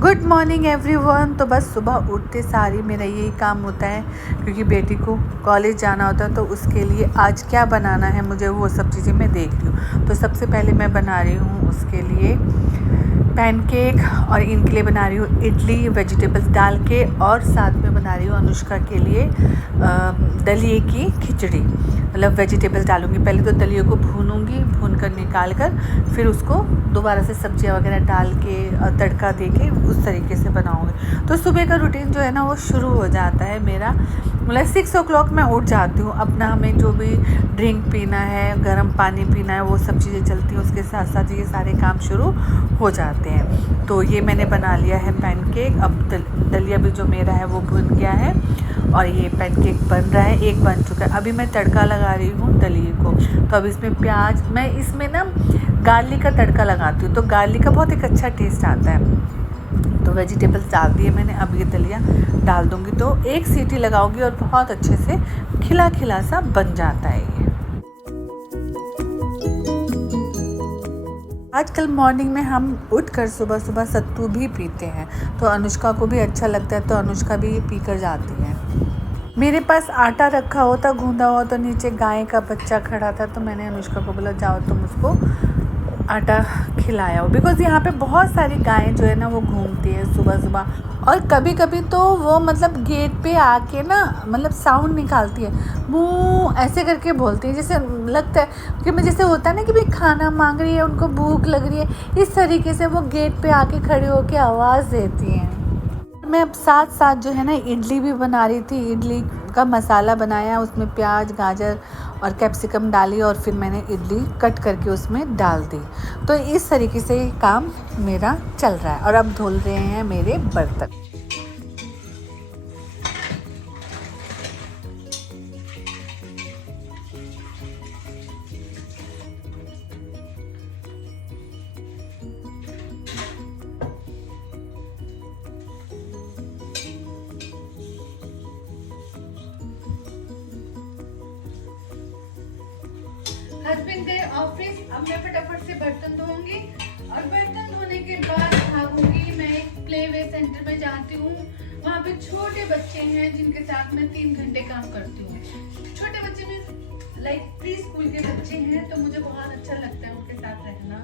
Good morning everyone. तो बस सुबह उठते सार ही मेरा यही काम होता है, क्योंकि बेटी को कॉलेज जाना होता है, तो उसके लिए आज क्या बनाना है मुझे वो सब चीज़ें मैं देख रही हूँ। तो सबसे पहले मैं बना रही हूँ उसके लिए पैनकेक, और इनके लिए बना रही हूँ इडली वेजिटेबल्स डाल के, और साथ में बना रही हूँ अनुष्का के लिए दलिए की खिचड़ी, मतलब वेजिटेबल्स डालूँगी। पहले तो दलिए को भूनूंगी, भून कर निकाल कर फिर उसको दोबारा से सब्जियां वगैरह डाल के तड़का दे के उस तरीके से बनाऊंगी। तो सुबह का रूटीन जो है ना वो शुरू हो जाता है मेरा, मतलब 6 o'clock मैं उठ जाती हूँ। अपना हमें जो भी ड्रिंक पीना है, गर्म पानी पीना है, वो सब चीज़ें चलती हैं, उसके साथ साथ ये सारे काम शुरू हो जाते हैं। तो ये मैंने बना लिया है पैनकेक। अब दलिया भी जो मेरा है वो भुन गया है, और ये पैनकेक बन रहा है, एक बन चुका है। अभी मैं तड़का लगा रही हूँ दलिए को। तो अब इसमें प्याज, मैं इसमें ना गार्लिक का तड़का लगाती हूँ, तो गार्लिक का बहुत एक अच्छा टेस्ट आता है। तो वेजिटेबल्स डाल दिए मैंने, अब ये दलिया डाल दूँगी। तो एक सीटी लगाऊंगी और बहुत अच्छे से खिला खिला सा बन जाता है ये। आजकल मॉर्निंग में हम उठकर सुबह सुबह सत्तू भी पीते हैं, तो अनुष्का को भी अच्छा लगता है, तो अनुष्का भी पी कर जाती है। मेरे पास आटा रखा होता गूंदा हुआ, तो नीचे गाय का बच्चा खड़ा था, तो मैंने अनुष्का को बोला जाओ तुम उसको आटा खिलाया हो, बिकॉज़ यहाँ पे बहुत सारी गायें जो है ना वो घूमती है सुबह सुबह। और कभी कभी तो वो मतलब गेट पे आके ना मतलब साउंड निकालती है, मुँह ऐसे करके बोलती है, जैसे लगता है कि मैं, जैसे होता है ना कि भाई खाना मांग रही है, उनको भूख लग रही है, इस तरीके से वो गेट पे आके खड़े होके आवाज़ देती हैं। मैं अब साथ साथ जो है ना इडली भी बना रही थी। इडली का मसाला बनाया, उसमें प्याज, गाजर और कैप्सिकम डाली, और फिर मैंने इडली कट करके उसमें डाल दी। तो इस तरीके से काम मेरा चल रहा है। और अब धुल रहे हैं मेरे बर्तन। हस्बैंड गए ऑफिस, अब मैं फटाफट से बर्तन धोऊंगी, और बर्तन धोने के बाद भागूंगी मैं एक प्ले वे सेंटर में जाती हूँ। वहाँ पे छोटे बच्चे हैं जिनके साथ मैं 3 घंटे काम करती हूँ। छोटे बच्चे में लाइक प्री स्कूल के बच्चे हैं, तो मुझे बहुत अच्छा लगता है उनके साथ रहना,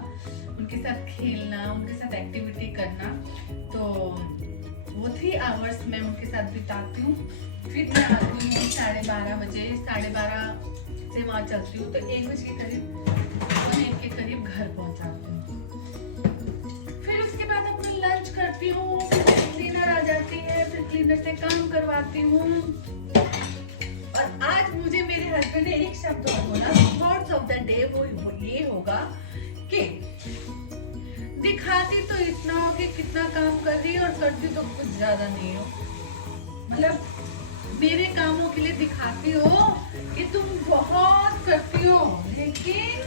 उनके साथ खेलना, उनके साथ एक्टिविटी करना। तो वो 3 आवर्स मैं उनके साथ बिताती हूँ। फिर मैं आती हूँ 12:30 बजे, 12:30 से वहाँ चलती हूँ, तो 1 बजे के करीब, 1 के करीब घर पहुँच जाती हूँ। फिर उसके बाद अपना लंच करती हूँ, क्लीनर आ जाती है, फिर क्लीनर से काम करवाती हूँ। और आज मुझे मेरे हस्बैंड ने एक शब्द और बोला, थॉट्स ऑफ द डे, वो ये होगा कि दिखाती तो इतना हो कि कितना काम कर रही है, और करती तो कुछ ज्यादा नहीं हो। मतलब मेरे कामों के लिए दिखाती हो कि तुम बहुत करती हो, लेकिन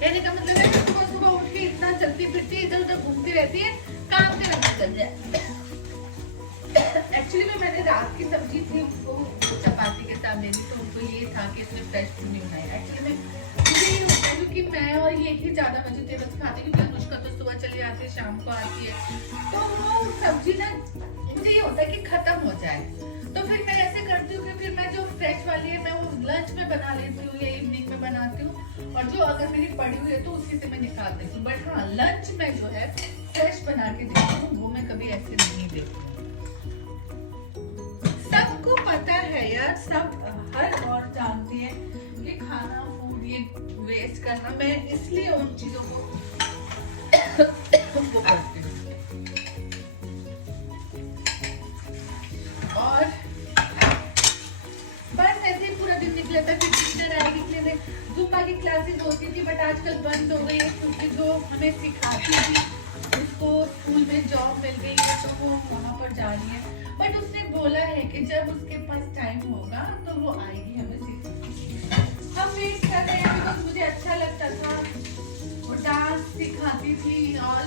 कहने का मतलब है कि सुबह सुबह उठ के इतना चलती फिरती, इधर उधर घूमती रहती है, काम के रंग चल जाए। एक्चुअली में मैंने रात की सब्जी थी उनको चपाती के साथ देनी, तो उनको ये था कि इसमें फ्रेश नहीं बनाया। एक्चुअली में मुझे ये होता है क्योंकि मैं और ये ही ज्यादा वेजिटेबल्स खाते, क्योंकि अनुष्का तो सुबह चली जाती है, शाम को आती है, तो वो सब्जी ना मुझे ये होता है कि खत्म हो जाए। तो फिर मैं ऐसे करती हूँ कि फिर मैं जो फ्रेश वाली है मैं वो लंच में बना लेती हूँ या इवनिंग में बनाती हूँ, और जो अगर मेरी पड़ी हुई है तो उसी से मैं निकाल देती हूँ। बट हाँ, लंच में जो है फ्रेश बना के देती हूँ, वो मैं कभी ऐसे नहीं देती हूँ। सबको पता है यार, सब हर औरत जानती है कि खाना फूड ये वेस्ट करना, मैं इसलिए उन चीजों को वो करती हूँ। और बस ऐसे ही पूरा दिन निकला था। फिर टीचर आएगी, जुम्बा की क्लासेस होती थी, बट आजकल बंद हो गई है, क्योंकि जो हमें सिखाती थी उसको स्कूल में जॉब मिल गई है, तो वो वहाँ पर जा रही है। बट उसने बोला है कि जब उसके पास टाइम होगा तो वो आएगी हमें सिखाने। हम वेट कर रहे हैं, बिकॉज मुझे अच्छा लगता था, वो डांस सिखाती थी और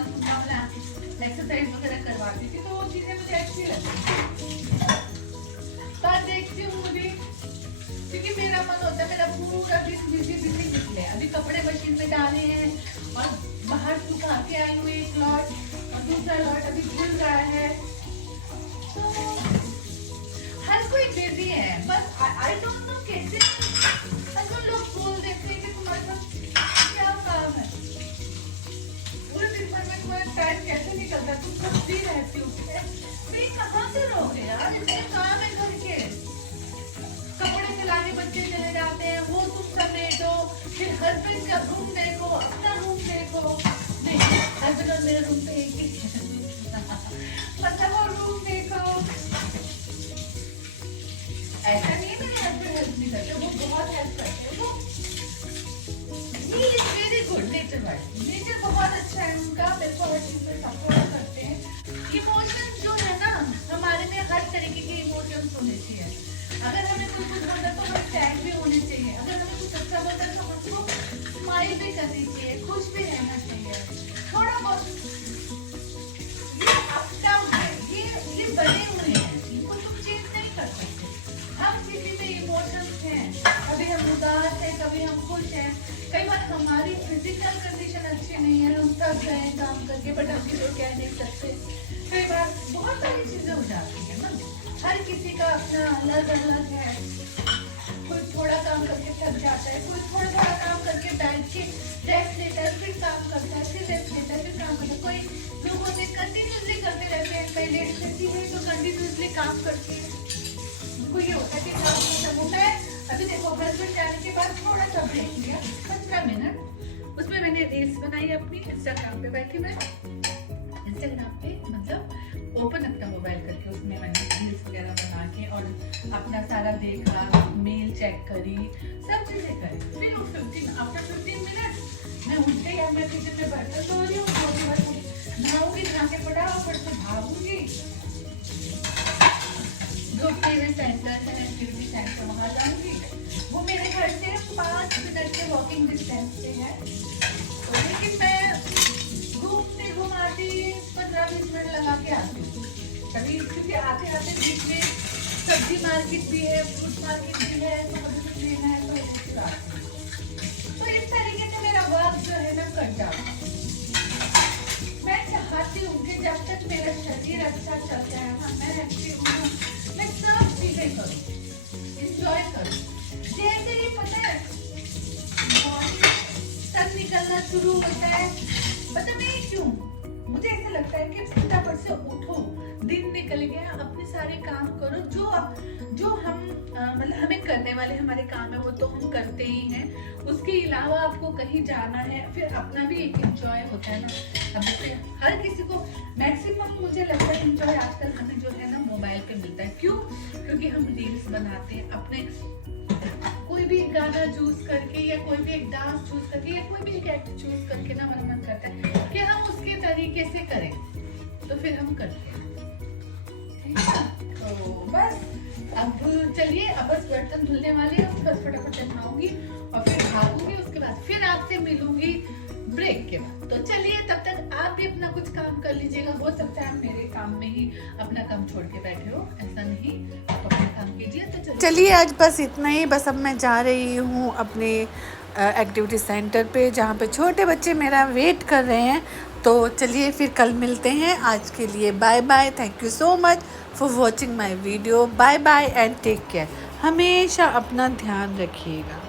एक्सरसाइज वगैरह करवाती थी, तो वो चीजें मुझे अच्छी लगती। पर देखती हूँ मुझे, क्योंकि मेरा मन होता है मेरा पूरा दिन बिजी बिजी निकले। अभी कपड़े मशीन में डाले हैं, और बाहर सुखा के आई हूँ एक लॉट, और दूसरा लॉट अभी धुल रहा है। तो हर कोई बिजी है, बस आई डोंट नो कैसे अगर लोग बोल देते हैं कि तुम्हारे पास क्या काम है, पूरे दिन भर में तुम्हारा टाइम कैसे निकलता है, तुम सब फ्री रहती हो। मैं कहाँ से रहोगे यार, इतने काम है घर के, कपड़े सिलाने बच्चे चले जाते हैं, वो तुम समेटो, फिर हस्बैंड का रूम देखो, अपना रूम देखो। नहीं, हस्बैंड और मेरा रूम तो एक ही मतलब वो रूम देखो। ऐसा नहीं है मेरे हस्बैंड हेल्प नहीं करते, वो बहुत हेल्प करते हैं। वो he is very good nature wise, nature बहुत अच्छा है उनका, मेरे को हर चीज में सपोर्ट करते हैं। इमोशंस जो है ना हमारे में, हर तरीके के इमोशंस होने चाहिए। अगर हमें कोई कुछ बोलता है तो हम सैड भी होने चाहिए, अगर हमें कुछ अच्छा बोलता है तो हमको स्माइल भी करनी चाहिए, खुश भी रहना चाहिए। थोड़ा बहुत ये अप डाउन है, ये बने हुए हैं, इनको तुम चेंज नहीं कर सकते। हम किसी में इमोशंस हैं, कभी हम उदास हैं, कभी हम खुश हैं। कई बार हमारी फिजिकल कंडीशन अच्छी नहीं है, हम थक गए काम करके, बट हम किसी को कह नहीं सकते। कई बार बहुत सारी चीजें हो जाती है ना, हर किसी का अपना अलग अलग है। कोई थोड़ा काम करके थक जाता है, कोई थोड़ा काम करके बैठ के रेस्ट लेता है, फिर काम करता है, फिर रेस्ट लेता है, फिर काम करता है। कोई लोग होते कंटिन्यूसली करते रहते हैं, कई लेडीज ऐसी है जो कंटिन्यूसली काम करती है, उनको ये होता है कि काम खत्म होता है। अभी देखो हस्बैंड जाने के बाद थोड़ा सा ब्रेक लिया 15 मिनट, उसमें मैंने रील्स बनाई अपनी इंस्टाग्राम पे बैठी मैं, इंस्टाग्राम पे मतलब ओपन अपना मोबाइल करके उसमें मैंने रील्स वगैरह बना के और अपना सारा देखा, मेल चेक करी, सब चीजें करी। फिर आफ्टर 15 मिनट मैं उठते या मैं किचन में बर्तन धो रही हूँ, नहाऊंगी, नहा के फटाफट से भागूंगी जो पेरेंट सेंटर है, एक्टिविटी सेंटर, वहाँ जाऊंगी। वो मेरे घर से 5 मिनट के वॉकिंग डिस्टेंस पे है, तो लेकिन मैं घूमते घुमाती 15-20 मिनट लगा के आती हूँ कभी, क्योंकि आते आते बीच में सब्जी मार्केट भी है, फ्रूट मार्केट भी है, तो मुझे कुछ लेना है तो तो इस तरीके से मेरा वर्क जो है ना कट जाता। मैं चाहती हूँ कि जब तक मेरा शरीर अच्छा चलता है ना, मैं एक्टिव हूँ, मैं सब चीजें करूँ, इंजॉय करूँ। जैसे ही पता है मॉर्निंग तक निकलना शुरू होता है, पता नहीं क्यों मुझे ऐसा लगता है कि फटाफट से उठो, दिन निकल गया, अपने सारे काम करो जो हम मतलब हमें करने वाले हमारे काम है वो तो हम करते ही हैं। उसके अलावा आपको कहीं जाना है, फिर अपना भी एक एंजॉय होता है ना। अब जैसे हर किसी को मैक्सिमम मुझे लगता है एंजॉय आजकल हमें जो है ना मोबाइल पे मिलता है। क्यों? क्योंकि हम रील्स बनाते हैं, अपने कोई भी गाना चूज करके या कोई भी एक डांस चूज करके या कोई भी एक एक्ट चूज करके ना हमारा मन करता है कि हम उसके तरीके से करें, तो फिर हम करते हैं। तो बस अब चलिए, अब बस बर्तन धुलने वाले हैं, बस फटाफट नहाऊंगी और फिर भागूंगी, उसके बाद फिर आपसे मिलूंगी ब्रेक के बाद। तो चलिए, तब तक आप भी अपना कुछ काम कर लीजिएगा। हो सकता है आप मेरे काम में ही अपना काम छोड़ के बैठे हो, ऐसा नहीं, आप अपना काम कीजिए। तो चलिए आज बस इतना ही। बस अब मैं जा रही हूँ अपने एक्टिविटी सेंटर पे, जहाँ पे छोटे बच्चे मेरा वेट कर रहे हैं। तो चलिए फिर कल मिलते हैं। आज के लिए bye bye, thank you so much for watching my video. Bye bye and take care. हमेशा अपना ध्यान रखिएगा।